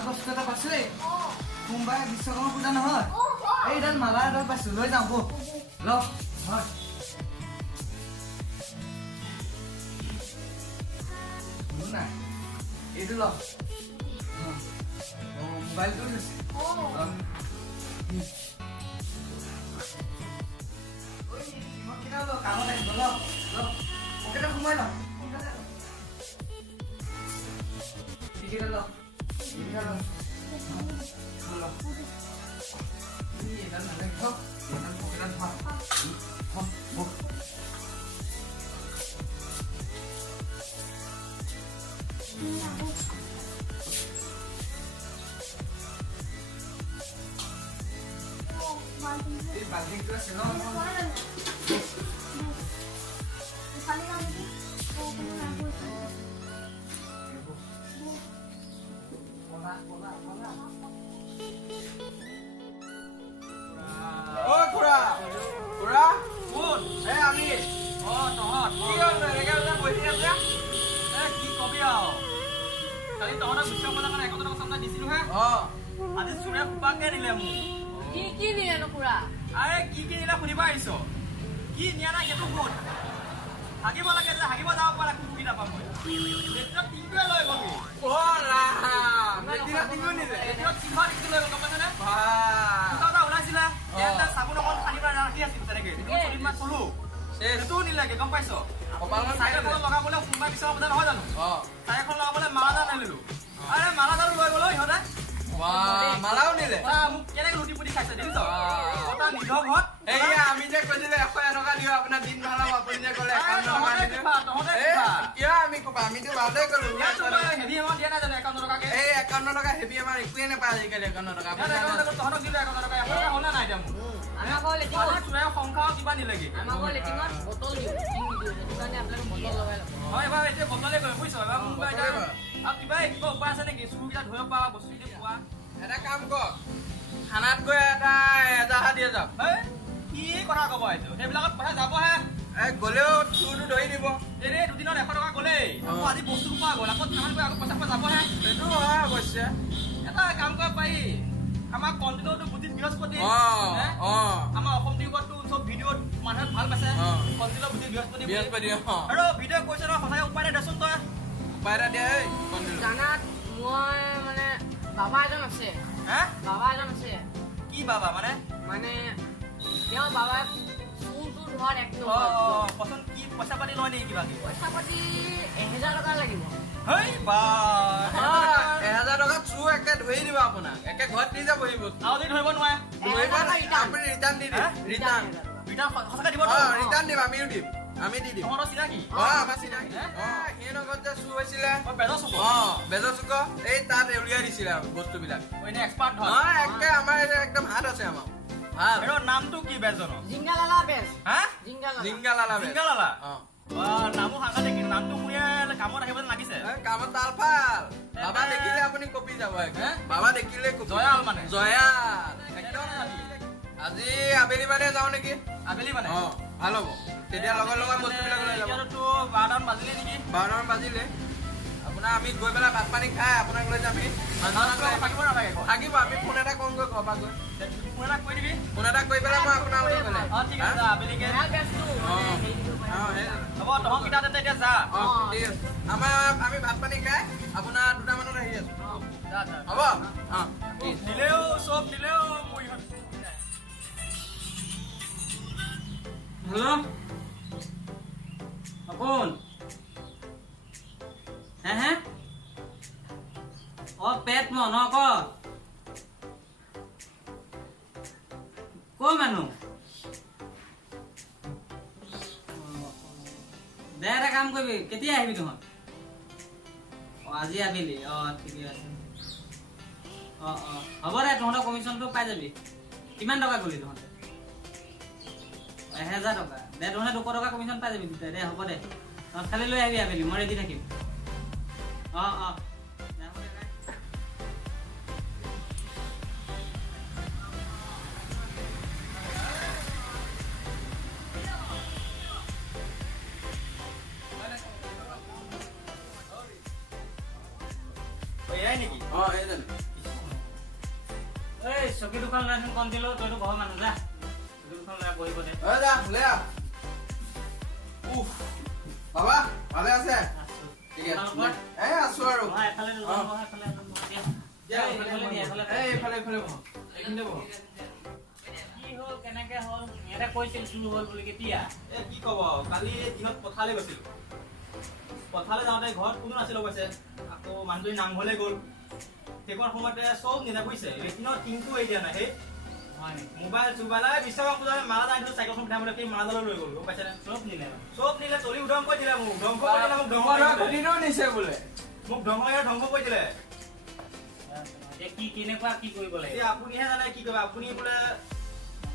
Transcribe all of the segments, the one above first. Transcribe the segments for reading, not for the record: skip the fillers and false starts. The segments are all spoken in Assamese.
ভাল বস্তু এটা পাইছো দেই সোমবাৰে বিশ্বকৰ্মা পূজা নহয় এইডাল মালা এডাল পাইছো লৈ যাওঁ বৌ ল হয় নাই এইটো ল মোবাইলটো লৈছে কামত আহিব ল পকেটত সোমাই ল ঠিকেই ল বাল্টিংটো আছে ন মালাও নিলে মোক কেনেকে লুটি পুটি খাইছে দেখিছ এটা নিধক হত এইয়া আমি যে কৈছিলে 100 টকা দিও আপোনাৰ দিন ভাল হ'ব আপুনি যে ক'লে 51 টকা কিয় আমি কোপা আমি তো ভালদে কলো হেভি আমাৰ দিয়া না জানে 51 টকা এই 51 টকা হেভি আমাৰ একোৱে নাপায় আজিকালি 51 টকা তহনক দিলে 51 টকা আপোনাৰ হল নাই দিয়া মোক আমাক লেটিঙত চুৰে সংখ্যাও কিবা নিলেগে আমাক লেটিঙত বটল দিও টিং দিও সেইকাৰণে আপোনাক বটল লগাই লব হয় এবাৰ এতিয়া বটলে কই বুইছ এবাৰ মোক এটা আৰু কিবা উপায় আছে নেকি চুৰকিটা ধৰিব পা বস্তু দি পোৱা এটা কাম কৰ খানাত গৈ এটা এজাহা দিয়ে যাওক কি কথা ক'ব এইটো সেইবিলাকত পইচা যাবহে গ'লেও চুৰটো ধৰি দিব এনে দুদিনত 100 টকা গ'লেই আকৌ আজি বস্তু পোৱা গ'ল আকৌ খানাত গৈ আকৌ পইচা যাবহে সেইটো হয় অৱশ্যে এটা কাম কৰিব পাৰি আমাৰ কণ্টেণ্টটো বুজিত বৃহস্পতি আমাৰ অসম টিভিতো চব ভিডিঅ'ত মানুহে ভাল পাইছে কণ্টেণ্টৰ বুজিত বৃহস্পতি আৰু ভিডিঅ' কৈছে ন সঁচাই উপায় নাই দেচোন তই উপায় এটা দিয়ে জানাত মই মানে বাবা এজন আছে বাবা এজন আছে কি বাবা মানে মানে তেওঁ বাবা চুৰটো ধৰ এক পছন্দ কি পইচা পাতি লয় নেকি কিবা পইচা পাতি 1000 টকা লাগিব হেই বা 1000 টকা চুৰ একে ধৰি দিব আপোনাক একে ঘৰত দি যাব বহিব আৰু দি ধৰিব নোৱাৰে আপুনি ৰিটাৰ্ণ দি দিম ৰিটাৰ্ণ সঁচাকৈ দিব ৰিটাৰ্ণ দিম আমিও দিম আমি দি দিম তোমাৰ চিনাকি আমাৰ চিনাকি হেনগত যে চুৰ হৈছিলে বেজৰ চুক এই তাত এউলিয়াই দিছিলে বস্তুবিলাক ওইনে এক্সপাৰ্ট হয় একে আমাৰ একদম হাত আছে আমাৰ ভাল এৰ নামটো কি বেজৰ জিঙ্গালালা বেজ জিঙ্গালালা নামো সাংঘাতিক নামটো শুনিয়ে কামত আহিব লাগিছে কামত তালফাল বাবা দেখিলে আপুনি কপি যাব বাবা দেখিলে জয়াল মানে জয়াল একদম আজি আবেলি মানে যাও নেকি আবেলি মানে ভাল হ'ব তেতিয়া লগৰ লগৰ বস্তুবিলাক লৈ যাব তো 12 বাজিলে নেকি 12 বাজিলে আপোনাৰ আমি গৈ পেলাই ভাত পানী খাই আপোনাক লৈ যাম থাকিব আমি ফোন এটা কম গৈ ঘৰ পৰা গৈ ফোন এটা কৈ দিবি ফোন এটা কৈ পেলাই মই আপোনাক লৈ গ'লে ঠিক আছে আবেলিকে হ'ব তহঁত কিটা তেতিয়া যা ঠিক আছে আমি ভাত পানী খাই আপোনাৰ 2টা মানত আহি আছো হ'ব দিলেও চব দিলেও মই হেল্ল' আপন হে অ পেট মন ক মানুহ দে এটা কাম কৰিবি কেতিয়া আহিবি তহঁত আজি আবেলি ঠিকে আছে হ'ব দে তহঁতৰ কমিশ্যনটো পাই যাবি কিমান টকা গ'লি তহঁতে 1000 টকা দে তহঁতে 200 টকা কমিশ্যন পাই যাবি দে হ'ব দে খালি লৈ আহিবি আবেলি মই ৰেডি থাকিম চকী দুখন লৈ আছোন কণ্টিলো তইতো ঘৰৰ মানুহ যা চকী দুখন লৈ বহিব দে যা লৈ আহ উফ বাবা ভালে আছে ঠিক আছে এই আছো আৰু এফালে এইফালে এইখিনিতে বহ কি হ'ল কেনেকে হ'ল এটা কৈছিল চুৰ হ'ল বুলি কেতিয়া কি কব কালি দিনত পথাৰলৈ গৈছিলো পথাৰলৈ যাওঁতে ঘৰত কোনো নাছিল অৱশ্যে আকৌ মানুহজনী নামঘৰলৈ গ'ল সেইকণ সময়তে চব নিলে বুজিছে লেট্ৰিনৰ টিংটো এৰি দিয়া নাই সেই মোবাইল চোবাইল বিশ্বাস মালা জানিছিলো চাইকেলখন পিঠা মতে সেই মালাডালৈ লৈ গ'ল গম পাইছেনে চব নিলে তলি উদং কৰি দিলে মোক ধ্বংস কৰি দিলে মোক ধ্বংস কৰি দিলে কি কেনেকুৱা কি কৰিব লাগে আপুনিহে জানে কি কৰিব আপুনি বোলে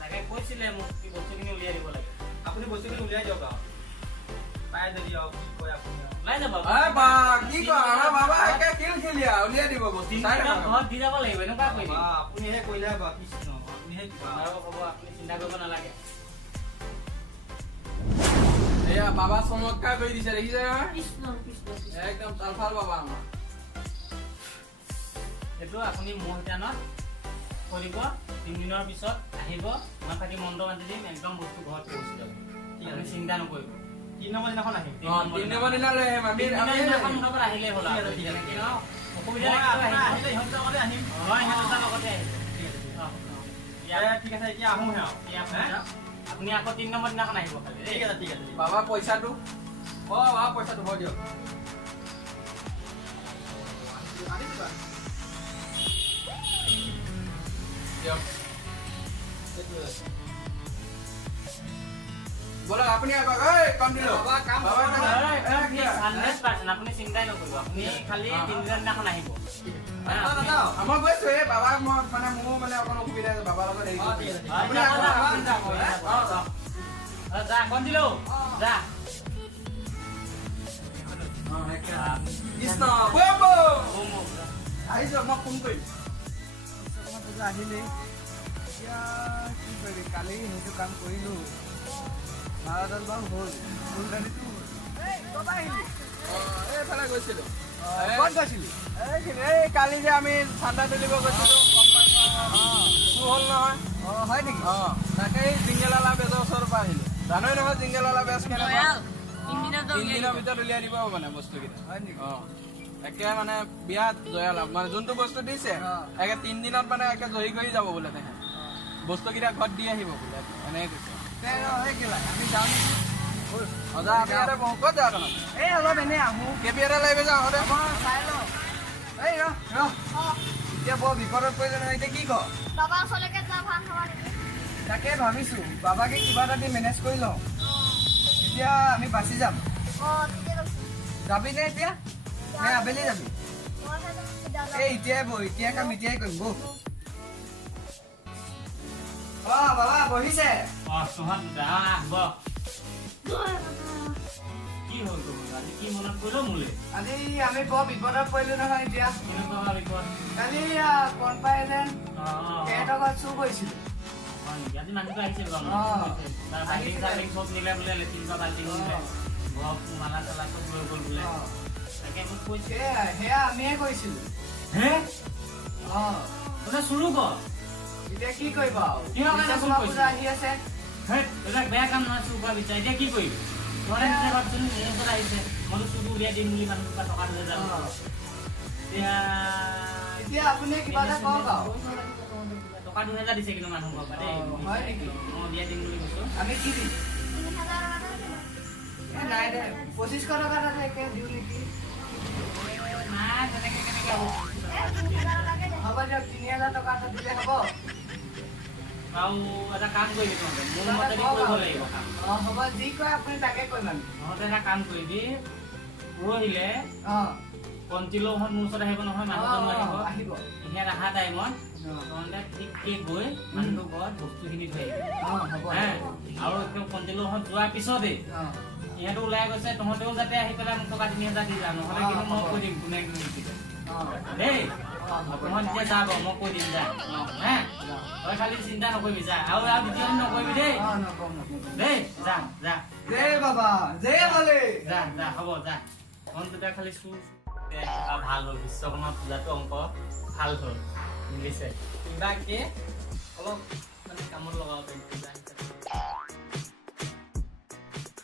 তাকে কৈছিলে মোক কি বস্তুখিনি উলিয়াই দিব লাগে আপুনি বস্তুখিনি উলিয়াই দিয়ক আৰু পাই যদি আৰু কি কয় আপুনি ওলাই যাব কি কয় আমাৰ বাবা একে কিল খেলিয়া উলিয়াই দিব বস্তু ঘৰত দি যাব লাগিব এনেকুৱা কৰি দিম আপুনিহে কৰিলে কৃষ্ণ আপুনিহে আৰু হ'ব আপুনি চিন্তা কৰিব নালাগে এয়া বাবা চমৎকাৰ কৰি দিছে দেখিছে একদম তালফাল বাবা আমাৰ এইটো আপুনি মোৰ হিতানত কৰিব 3 দিনৰ পিছত আহিব মই থাকি মন্ত্ৰ বান্ধি দিম একদম বস্তু ঘৰত পहुঁচি যাব আপুনি চিন্তা নকৰিব 3 নম্বৰ দিনাখন আহিম 3 নম্বৰ দিনা লৈ আহিম আমি আহিলে হ'ল অসুবিধা আহিলে ইহঁতৰ লগতে আহিম হয় সিহঁতৰ লগতে আহিম ঠিক আছে এতিয়া আহোঁহে আৰু আপুনি আকৌ 3 নম্বৰ দিনাখন আহিব খালি ঠিক আছে বাবা পইচাটো বাবা পইচাটো হ'ব দিয়ক বলক আপুনি কম দিল আপুনি চিন্তাই নকৰিব আপুনি খালি 3 দিনৰ দিনাখন আহিব মই গৈছো এই বাবা মই মানে মোৰ মানে অকণ অসুবিধা আছে বাবাৰ লগত যা কণ্টিলো যা কৃষ্ণ আহিছ মই ফোন কৰিম আহিলেই এতিয়া কি কৰিবি কালি সেইটো কাম কৰিলো মাৰাডাল বাৰু হ'ল ফুলদানিটো এইফালে গৈছিলো ক'ত গৈছিলি এই কালি যে আমি ঠাণ্ডা তুলিব গৈছিলো হ'ল নহয় হয় নেকি তাকে এই জিংগেলালা বেজৰ ওচৰৰ পৰা আহিলো জানোই নহয় জিংগেলালা বেজ কেনেকুৱা 3 দিনৰ ভিতৰত উলিয়াই দিব মানে বস্তুকেইটা হয় নেকি একে মানে বিয়াত জয়ালাভ মানে যোনটো বস্তু দিছে একে 3 দিনত মানে একে জহি কৰি যাব বোলে তেহে বস্তুকেইটা ঘৰত দি আহিব বোলে এনেকৈ কৈছে আমি যাওঁ নেকি আমি ইয়াতে বহো ক'ত যাওঁ তহঁত এই অলপ এনেই আহোঁ কেপি এটা লাগিব যাওঁ দে চাই লওঁ এই ৰ এতিয়া বৰ বিপদত পৰিলে নহয় এতিয়া কি কৰ বাবা ওচৰলৈকে যোৱা ভাল হ'ব নেকি তাকে ভাবিছোঁ বাবাকে কিবা এটা দি মেনেজ কৰি লওঁ এতিয়া আমি বাচি যাম ঠিকে কৈছে যাবি নে এতিয়া নে আবেলি যাবি মই ভাবিছোঁ এই এতিয়াই বহ এতিয়া কাম এতিয়াই কৰিম বহ বাবা বহিছে কি হ'ল আজি কি মনত পৰিল মোলে আজি আমি বৰ বিপদত পৰিলো নহয় এতিয়া কেনেকুৱা বিপদ কালি কণ পাই যেন সিহঁতৰ ঘৰত চুৰ কৰিছিলো আজি মানুহটো আহিছিল বাল্টিং চব নিলে বোলে লেট্ৰিন বাল্টিং নিলে ঘৰ মালা চালা চব লৈ গ'ল বোলে তাকে মোক কৈছে সেয়া আমিয়ে কৰিছিলো হে তই চুৰু কৰ এতিয়া কি কৰিবা কিহৰ কাৰণে চুৰ কৰিছিলি? আহি আছে এইবিলাক বেয়া কাম নহয় চুৰ কৰা বিচাৰ এতিয়া কি কৰিবি তহঁতে নিজে ভাবচোন মোৰ ওচৰত আহিছে মইতো চুৰ উলিয়াই দিম বুলি মানুহটোৰ পৰা টকা 2000 এতিয়া আপুনি কিবা এটা কওক আৰু টকা 2000 দিছে কিন্তু মানুহ ঘৰৰ পৰা দেই হয় নেকি মই উলিয়াই দিম বুলি কৈছো আমি কি দিম 3000 নাই দে 2500 টকা এটা একে দিওঁ নেকি নাই তেনেকে কেনেকে হ'ব হ'ব দিয়ক 3000 টকা এটা দিলে হ'ব আৰু এটা কাম কৰিবি তহঁতে মোৰ মতে কৰিব লাগিব কাম হ'ব যি কয় আপুনি তাকে কৰিম আমি তহঁতে এটা কাম কৰিবি পৰহিলে কণ্টিলোহঁত মোৰ ওচৰত আহিব নহয় মানুহজন আহিব ইয়াত অহা টাইমত তহঁতে ঠিককে গৈ মানুহটোৰ ঘৰত বস্তুখিনি থৈ আহিবি আৰু একদম কণ্টিলোহঁত যোৱাৰ পিছতেই ইহঁতো ওলাই গৈছে তহঁতেও যাতে আহি পেলাই মোক টকা 3000 দি যা নহ'লে কিন্তু মই কৈ দিম কোনে কোনে দিছে দেই তহঁত এতিয়া যাব মই কৈ দিম যা তই খালি চিন্তা নকৰিবি যা আৰু দ্বিতীয় নকৰিবি দেই দেই যা যা জয় বাবা জয় হলে যা যা হ'ব যা অন্তত খালি চুৰ ভাল হ'ল বিশ্বকৰ্মা পূজাটো অংক ভাল হ'ল বুজিছে কিবাকে অলপ মানে কামত লগাব পাৰিম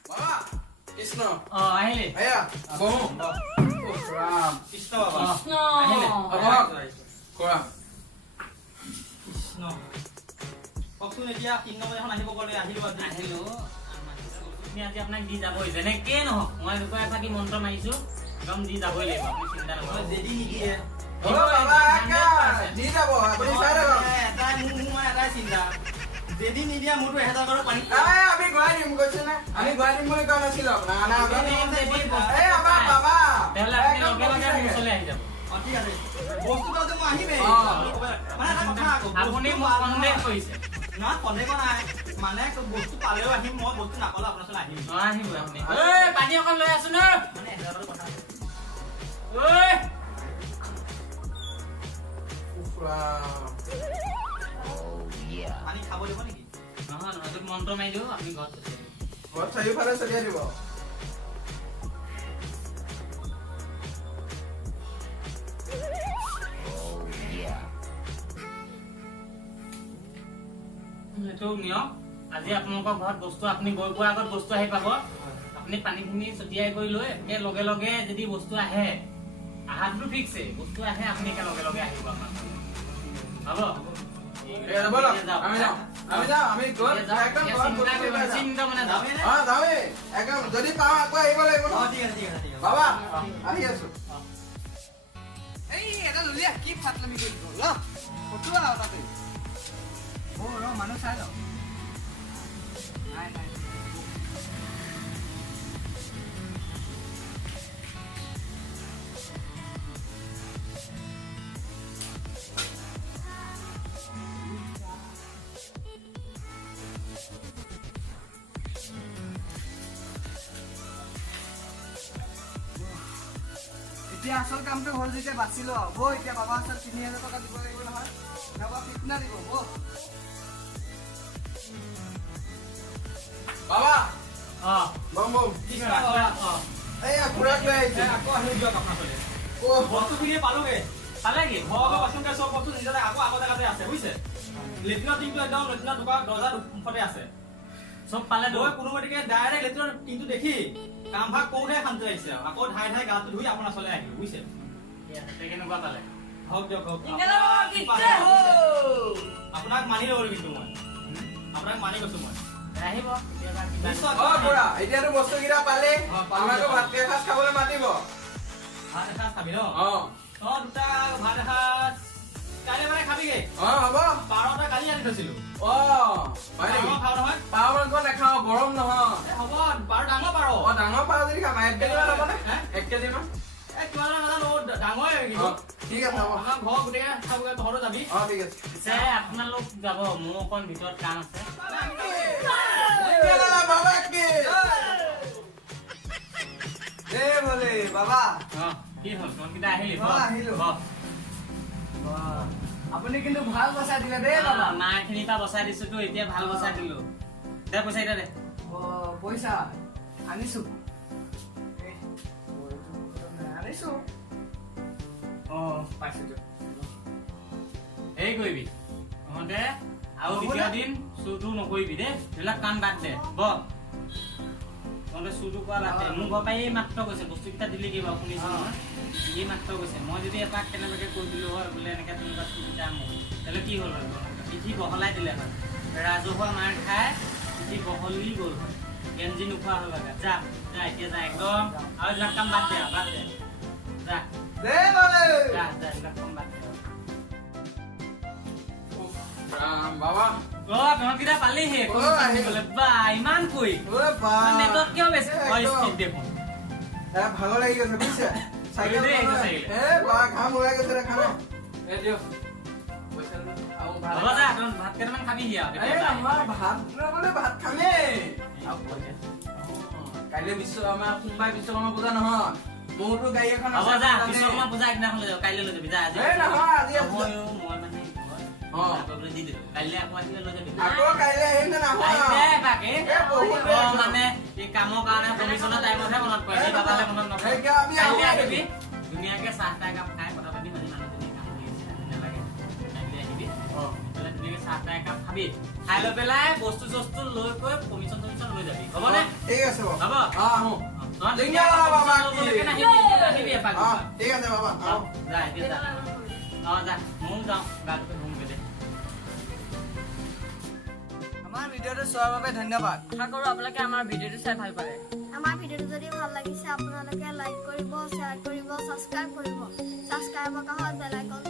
বাবা কৃষ্ণ আহিলে আয়া বহো ৰাম কৃষ্ণ বাবা আহিলে কৰা কৃষ্ণ কওকচোন এতিয়া 3 নম্বৰ এখন আহিব ক'লে আহিলো আজি আহিলো তুমি আজি আপোনাক দি যাবই যেনেকে নহওক মই দুপৰীয়া এফাকি মন্ত্ৰ মাৰিছো একদম দি যাবই লাগিব আপুনি চিন্তা নকৰক যদি নিদিয়ে বাবা দি যাব আপুনি চাই থাকক এটাই চিন্তা যদি নিদিয়া মোৰতো 1000 টকা পানী আমি ঘূৰাই দিম কৈছে না আমি ঘূৰাই দিম বুলি কোৱা নাছিলো না না এই আমাৰ বাবা তেহলে আপুনি লগে লগে মোৰ ওচৰলৈ আহি যাব ঠিক আছে বস্তুটো যে মই আহিমেই মানে এটা কথা আকৌ আপুনি মোক সন্দেহ কৰিছে না সন্দেহ নাই মানে বস্তু পালেও আহিম মই বস্তু নাপালে আপোনাৰ ওচৰলৈ আহিম আহিব আপুনি ঐ পানী অকণ লৈ আছো ন মানে 1000 টকা কথা ঐ পানী খাব দিব নেকি নহয় নহয় তোক মন্ত্ৰ মাৰি দিওঁ আপুনি ঘৰত ঘৰত চাৰিওফালে ছটিয়াই দিব সেইটো নিয়ম আজি আপোনালোকৰ ঘৰত বস্তু আপুনি গৈ পোৱাৰ আগত বস্তু আহি পাব আপুনি পানীখিনি ছটিয়াই কৰি লৈ একে লগে লগে যদি বস্তু আহে আহাটো ফিক্সে বস্তু আহে আপুনি একে লগে লগে আহিব আপোনাৰ হ'ব যদি পাওঁ আকৌ আহিব লাগিব ঠিক আছে বাবা আহি আছো এই এটা ললিয়া কি ফাটলামি কৰি ল ফটোৱা তাতে ৰ মানুহ চাই ল নাই নাই এতিয়া আসল কামটো হ'ল যেতিয়া বাচি ল বৌ এতিয়া বাবা ওচৰত 3000 টকা দিব লাগিব নহয় বাবা কিतना দিব বৌ বাবা অ বম বম এইয়া খুৰাক লৈ আহিছে আকৌ আহি দিয়ক আপোনাৰ ওচৰলৈ বস্তুখিনি পালোগে পালেগে ঘৰৰ বাচনকে চব বস্তু নিজে আকৌ জেগাতে আছে বুজিছে লেট্ৰিনৰ টিংটো একদম লেট্ৰিনৰ দৰ্জাৰ মুখতে আছে চব পালে মই কোনোমতিকে ডাইৰেক্ট লেট্ৰিনৰ টিংটো দেখি কাম ভাগ কৰোঁতে শান্তি লাগিছে আকৌ ধাই গাটো ধুই আপোনাৰ ওচৰলৈ আহিলো বুজিছে কেনেকুৱা পালে হওক দিয়ক হওক আপোনাক মানি ল'ব কিন্তু মই আপোনাক মানি গৈছো মই আহিব খুৰা এতিয়াতো বস্তুকেইটা পালে আমাকো ভাত এসাঁজ খাবলৈ মাতিব ভাত এসাঁজ খাবি ন দুটা ভাত এসাঁজ কাইলৈ মানে খাবিগে হ'ব 12টা কালি আনি থৈছিলো হয় নেকি খাওঁ নহয় পাৰ মাংস নাখাওঁ গৰম নহয় হ'ব বাৰু ডাঙৰ পাৰ ডাঙৰ পাৰ যদি খাম 1 কেজি মান হ'বনে 1 কেজি মান কিমান নাজানো ডাঙৰে ঠিক আছে হ'ব আমাৰ ঘৰ গোটেই খাবগৈ তহঁতো যাবি ঠিক আছে পিছে আপোনালোক যাব মোৰ অকণ ভিতৰত কাম আছে বাবা কি বলে বাবা কি হ'ল তোমালোককেইটা আহিলি আহিলো আপুনি কিন্তু ভাল বচাই দিলে দেই বাবা মাখিনিৰ পৰা বচাই দিছোতো এতিয়া ভাল বচাই দিলো দে পইচা এতিয়া দে পইচা আনিছো আনিছো পাইছো হেৰি কৰিবি তহঁতে আৰু দ্বিতীয় দিন চুৰটো নকৰিবি দেই সেইবিলাক কাম বাদ দে তহঁতে চুৰটো কৰা বাদ দে মোৰ ঘৰৰ পৰা এই মাত্ৰ গৈছে বস্তুকেইটা দিলি কি বাৰু শুনিছো নহয় এই মাত্ৰ গৈছে মই যদি এপাক কেনেবাকে কৈ দিলো হয় বোলে এনেকে তেনেকুৱা চুৰকেইটা মোক তাহলে কি হ'ল হয় পিঠি বহলাই দিলে হয় ৰাজহুৱা মাৰ খাই পিঠি বহলি গ'ল হয় গেঞ্জি নোখোৱা হ'ল হয় যা এতিয়া যা একদম আৰু এইবিলাক কাম বাদ দে যা এইবিলাক কাম বাদ দে বাবা তহঁতকেইটা পালিহে বা ইমান কৈ নেটৱৰ্ক কিয় বেছি স্পীড দেখোন ভালো লাগি গৈছে বুজিছে চাইকেল ঘাম ওলাই গৈছে দেখা নাই হ'ব যা তহঁত ভাত কেইটামান খাবিহি ভাত খামেই কাইলৈ আমাৰ সোমবাৰে বিশ্বকৰ্মা পূজা নহয় মোৰতো গাড়ী এখন হ'ব যা বিশ্বকৰ্মা পূজা আগদিনাখন লৈ যাব কাইলৈ লৈ যাবি যা আজি মই মানে দি দিলো কাইলৈ আকৌ আহিলে লৈ যাবি কাইলৈ আহিম নে মানে এই কামৰ কাৰণে কমিশনৰ টাইমতহে মনত পৰে এই বাবালে মনত নপৰে কাইলৈ আহিবি ধুনীয়াকে চাহ তাহ একাপ খাই কথা পাতি মানে মানুহজনী কাম কৰি আছে নালাগে চাহ একাপ খাবি খাই লৈ পেলাই বস্তু চস্তু লৈ কৈ কমিশ্যন লৈ যাবি হ'বনে ঠিক আছে হ'ব আহো তহঁতে ঠিক আছে বাবা আহিবি এপাক ঠিক আছে বাবা আহো যা এতিয়া যা যা ময়ো যাওঁ গাটোকে ধুমগৈ দে আমাৰ ভিডিঅ'টো চোৱাৰ বাবে ধন্যবাদ আশা কৰোঁ আপোনালোকে আমাৰ ভিডিঅ'টো চাই ভাল পালে আমাৰ ভিডিঅ'টো যদি ভাল লাগিছে আপোনালোকে লাইক কৰিব শ্বেয়াৰ কৰিব ছাবস্ক্ৰাইব কৰিব ছাবস্ক্ৰাইবৰ কাষত বেল আইকন